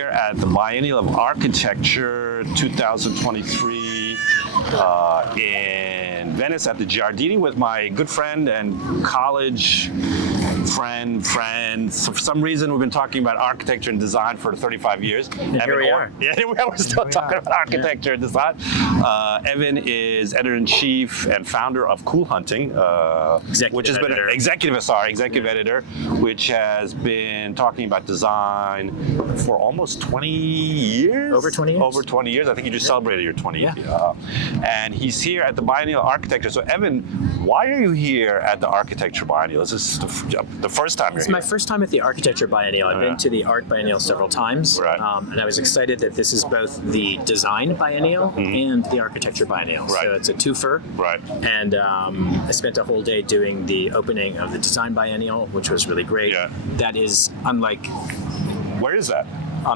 here at the Biennial of Architecture 2023 in Venice at the Giardini with my good friend and college friend. So for some reason, we've been talking about architecture and design for 35 years. And here we are. Yeah, we're still talking about architecture and design. Evan is editor-in-chief and founder of Cool Hunting, which has been executive editor, which has been talking about design for almost 20 years. Over 20 years. Over 20 years. I think you just celebrated your 20th. Yeah. And he's here at the Biennial of Architecture. So Evan, why are you here at the Architecture Biennial? Is this the first time you're here? It's my first time at the Architecture Biennial. I've been to the Art Biennial several times, and I was excited that this is both the Design Biennial and the Architecture Biennial. Right. So it's a twofer. Right. And I spent a whole day doing the opening of the Design Biennial, which was really great. Yeah. That is unlike... Where is that?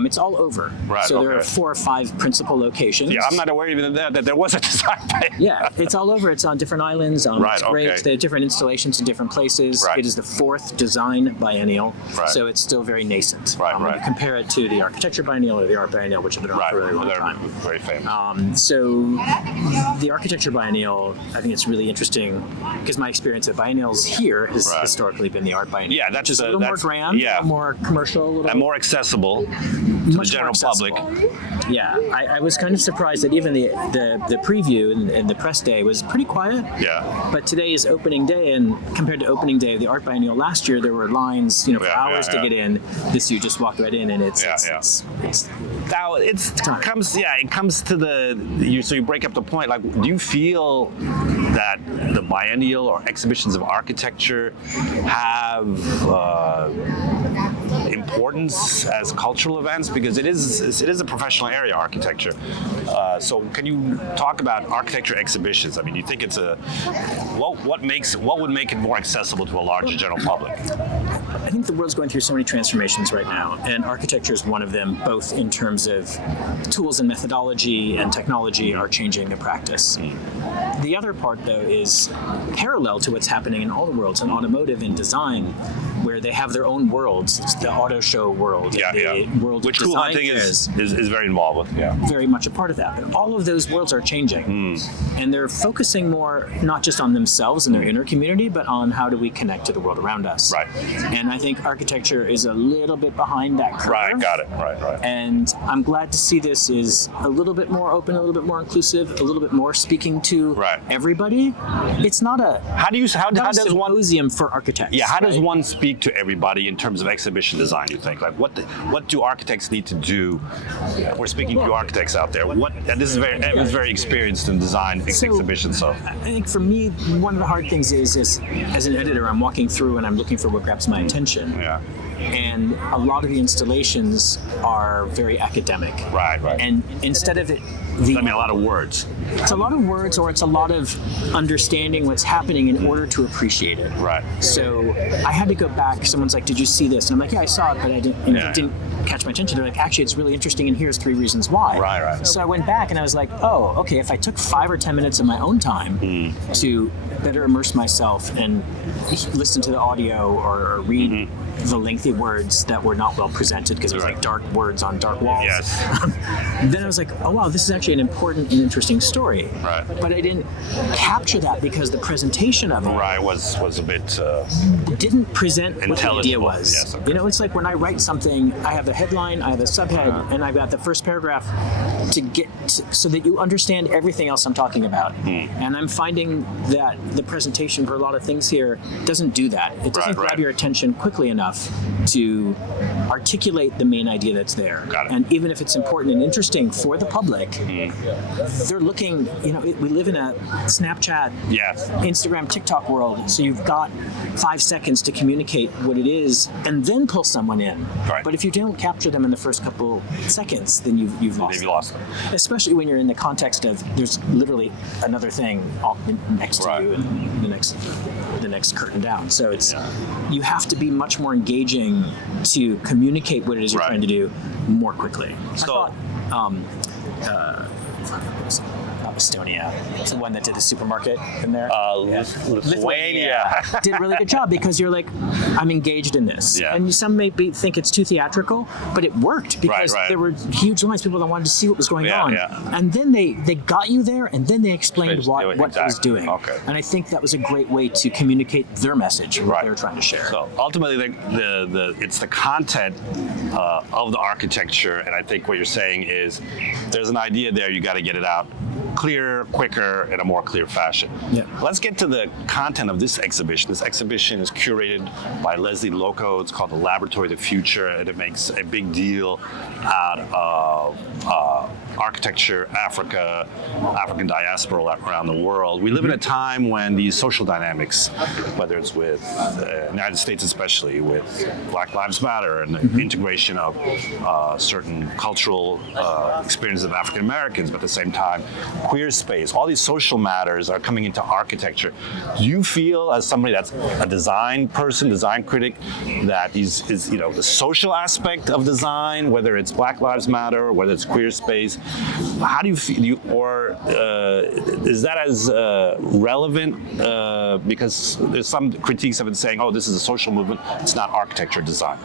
It's all over. Right, so there are 4 or 5 principal locations. Yeah, I'm not aware even that there was a design biennial. Yeah, it's all over. It's on different islands. It's great. Okay. They have different installations in different places. Right. It is the 4th design biennial, so it's still very nascent. Right, when you compare it to the Architecture Biennial or the Art Biennial, which have been around for a really long time. Very famous. So the Architecture Biennial, I think it's really interesting because my experience at biennials here has historically been the Art Biennial. Yeah, that's just a little more grand, a little more commercial, and more accessible to the general public. Yeah, I was kind of surprised that even the preview and the press day was pretty quiet. Yeah. But today is opening day, and compared to opening day of the Art Biennial last year, there were lines, for hours to get in. This you just walk right in, and it comes to so you break up the point. Like, do you feel that the biennial or exhibitions of architecture have importance as cultural events, because it is a professional area, architecture. So can you talk about architecture exhibitions? I mean, you think it's what would make it more accessible to a larger general public? I think the world's going through so many transformations right now, and architecture is one of them, both in terms of tools and methodology and technology are changing the practice. The other part, though, is parallel to what's happening in all the worlds, in automotive and design, where they have their own worlds. It's the auto show world, the world which of Cool Hunting is very involved with. Yeah, very much a part of that. But all of those worlds are changing, and they're focusing more not just on themselves and their inner community, but on how do we connect to the world around us. Right. And I think architecture is a little bit behind that curve. Right. Got it. Right. And I'm glad to see this is a little bit more open, a little bit more inclusive, a little bit more speaking to everybody. It's not a how does one symposium for architects? Yeah. How does one speak to everybody in terms of exhibition design, you think? Like, what do architects need to do? We're speaking to architects out there. Evan's very experienced in design exhibitions. So I think for me, one of the hard things is as an editor, I'm walking through and I'm looking for what grabs my attention. Yeah. And a lot of the installations are very academic. Right. And instead of it... a lot of words. It's a lot of words, or it's a lot of understanding what's happening in order to appreciate it. Right. So I had to go back. Someone's like, "Did you see this?" And I'm like, "Yeah, I saw it, but I didn't. It didn't catch my attention." They're like, "Actually, it's really interesting, and here's 3 reasons why." Right. So I went back and I was like, "Oh, okay. If I took 5 or 10 minutes of my own time to better immerse myself and listen to the audio or read." The lengthy words that were not well presented because it was like dark words on dark walls. Yes. Then I was like, oh wow, this is actually an important and interesting story. Right. But I didn't capture that because the presentation of it was a bit didn't present what the idea was. Yes, it's like when I write something, I have a headline, I have a subhead, and I've got the first paragraph so that you understand everything else I'm talking about. And I'm finding that the presentation for a lot of things here doesn't do that. It doesn't grab your attention quickly enough to articulate the main idea that's there. And even if it's important and interesting for the public, they're looking, we live in a Snapchat, Instagram, TikTok world, so you've got 5 seconds to communicate what it is and then pull someone in. Right. But if you don't capture them in the first couple seconds, then you've lost them. Especially when you're in the context of there's literally another thing next to you and the next curtain down. So you have to be much more engaging to communicate what it is you're trying to do more quickly. So, I thought, not Estonia. It's the one that did the supermarket in there. Lithuania. Did a really good job because you're like, I'm engaged in this. Yeah. And some may think it's too theatrical, but it worked because there were huge lines, people that wanted to see what was going on. Yeah. And then they got you there, and then they explained what it was doing. Okay. And I think that was a great way to communicate their message, what they were trying to share. So ultimately, it's the content of the architecture, and I think what you're saying is there's an idea there, you got to get it out clearer, quicker, in a more clear fashion. Yeah. Let's get to the content of this exhibition. This exhibition is curated by Lesley Lokko. It's called The Laboratory of the Future, and it makes a big deal out of architecture, Africa, African diaspora around the world. We live in a time when these social dynamics, whether it's with the United States especially, with Black Lives Matter and the integration of certain cultural experiences of African Americans, but at the same time, queer space, all these social matters are coming into architecture. Do you feel, as somebody that's a design person, design critic, that is the social aspect of design, whether it's Black Lives Matter, whether it's queer space, how do you feel, or is that as relevant? Because there's some critiques have been saying, oh, this is a social movement, it's not architecture design.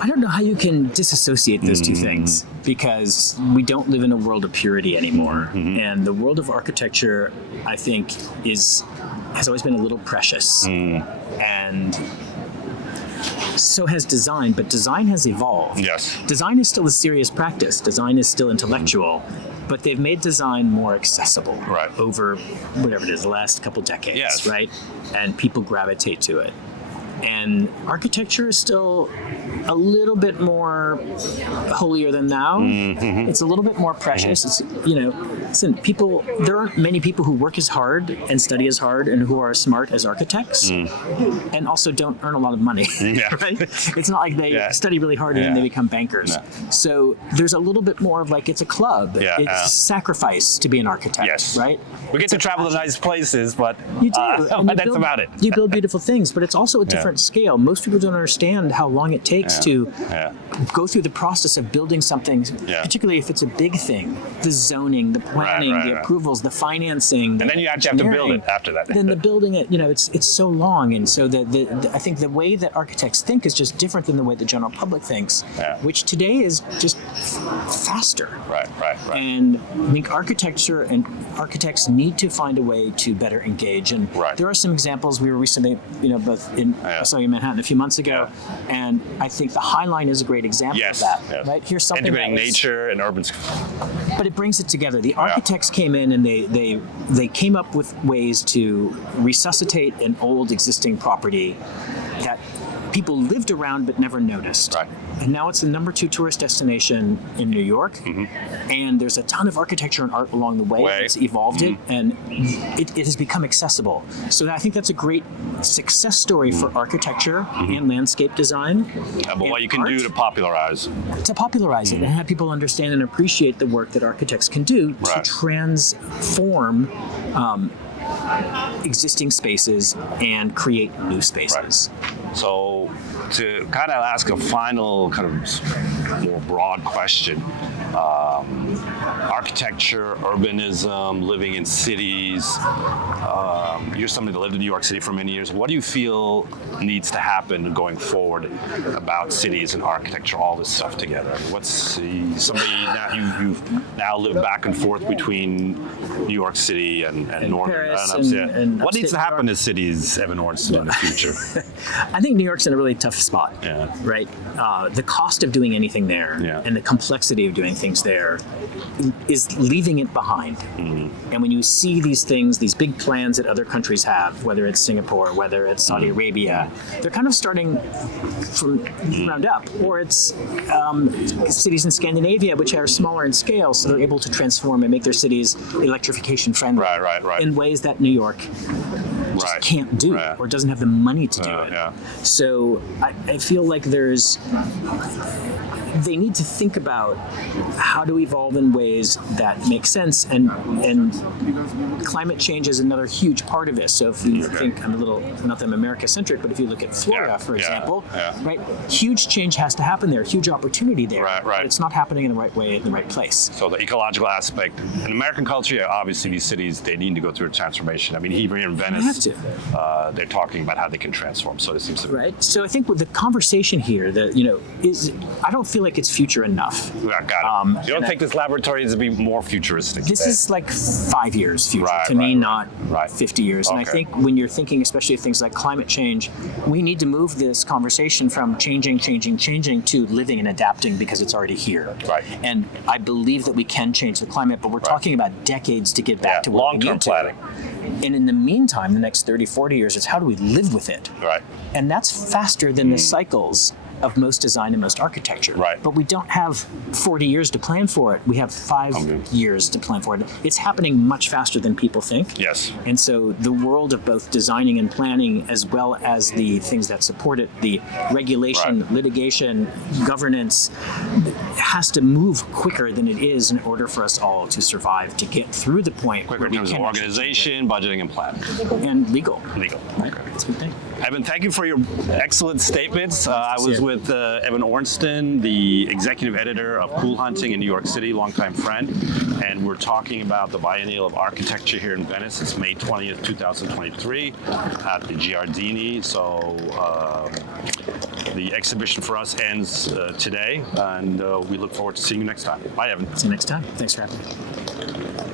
I don't know how you can disassociate those two things, because we don't live in a world of purity anymore. And the world of architecture, I think, has always been a little precious. And so has design, but design has evolved. Yes. Design is still a serious practice. Design is still intellectual, but they've made design more accessible over whatever it is, the last couple decades, right? And people gravitate to it. And architecture is still a little bit more holier than thou. It's a little bit more precious. It's, listen, there aren't many people who work as hard and study as hard and who are as smart as architects, and also don't earn a lot of money, right? It's not like they study really hard and then they become bankers. So there's a little bit more of like, it's a club. It's sacrifice to be an architect, right? We get to travel to nice places, but you do. but that's about it. You build beautiful things, but it's also a different scale. Most people don't understand how long it takes to go through the process of building something, particularly if it's a big thing. The zoning, the planning, the approvals, the financing. And then you actually have to build it after that. Then the building it, it's so long. And so I think the way that architects think is just different than the way the general public thinks, which today is just faster. Right. And I think architecture and architects need to find a way to better engage. And there are some examples. We were recently, both in I saw you in Manhattan a few months ago, and I think the High Line is a great example of that. Right? Here's something integrating nature and urban. But it brings it together. The architects came in and they came up with ways to resuscitate an old existing property that people lived around but never noticed. And now it's the number 2 tourist destination in New York. And there's a ton of architecture and art along the way. It's evolved it, and it has become accessible. So I think that's a great success story for architecture and landscape design. But what you can do to popularize. It and have people understand and appreciate the work that architects can do to transform existing spaces and create new spaces. So to kind of ask a final kind of more broad question, architecture, urbanism, living in cities, you're somebody that lived in New York City for many years. What do you feel needs to happen going forward about cities and architecture, all this stuff together? I mean, somebody now you've now lived back and forth between New York City and Northern Paris and what needs to happen to cities, Evan Orensten, in the future? I think New York's in a really tough spot, right? The cost of doing anything there and the complexity of doing things there is leaving it behind. And when you see these things, these big plans that other countries have, whether it's Singapore, whether it's Saudi Arabia, they're kind of starting from ground up. Or it's cities in Scandinavia, which are smaller in scale, so they're able to transform and make their cities electrification friendly in ways that New York just can't do or doesn't have the money to do it. Yeah. So I feel like they need to think about how to evolve in ways that make sense, and climate change is another huge part of this. So if you think, I'm a little, not that I'm America-centric, but if you look at Florida, for example, right, huge change has to happen there, huge opportunity there, but it's not happening in the right way, in the right place. So the ecological aspect, in American culture, obviously these cities, they need to go through a transformation. I mean, even here in Venice, they're talking about how they can transform. So it seems to be. Right. So I think with the conversation here, is, I don't feel like it's future enough. Yeah, got it. You don't think this laboratory is to be more futuristic? This is like 5 years future to me, not 50 years. And I think when you're thinking, especially of things like climate change, we need to move this conversation from changing to living and adapting because it's already here. Right. And I believe that we can change the climate, but we're talking about decades to get back to what long-term planning. And in the meantime, the next 30, 40 years, it's how do we live with it? Right. And that's faster than the cycles of most design and most architecture. Right. But we don't have 40 years to plan for it. We have 5 years to plan for it. It's happening much faster than people think. Yes. And so the world of both designing and planning, as well as the things that support it, the regulation, litigation, governance, has to move quicker than it is in order for us all to survive, to get through the point quicker in terms of organization, budgeting, and planning. And legal. Legal. Right? That's a big thing. Evan, thank you for your excellent statements. I was with Evan Orensten, the executive editor of Cool Hunting in New York City, longtime friend, and we're talking about the Biennale of Architecture here in Venice. It's May 20th, 2023 at the Giardini. So the exhibition for us ends today, and we look forward to seeing you next time. Bye, Evan. See you next time. Thanks for having me.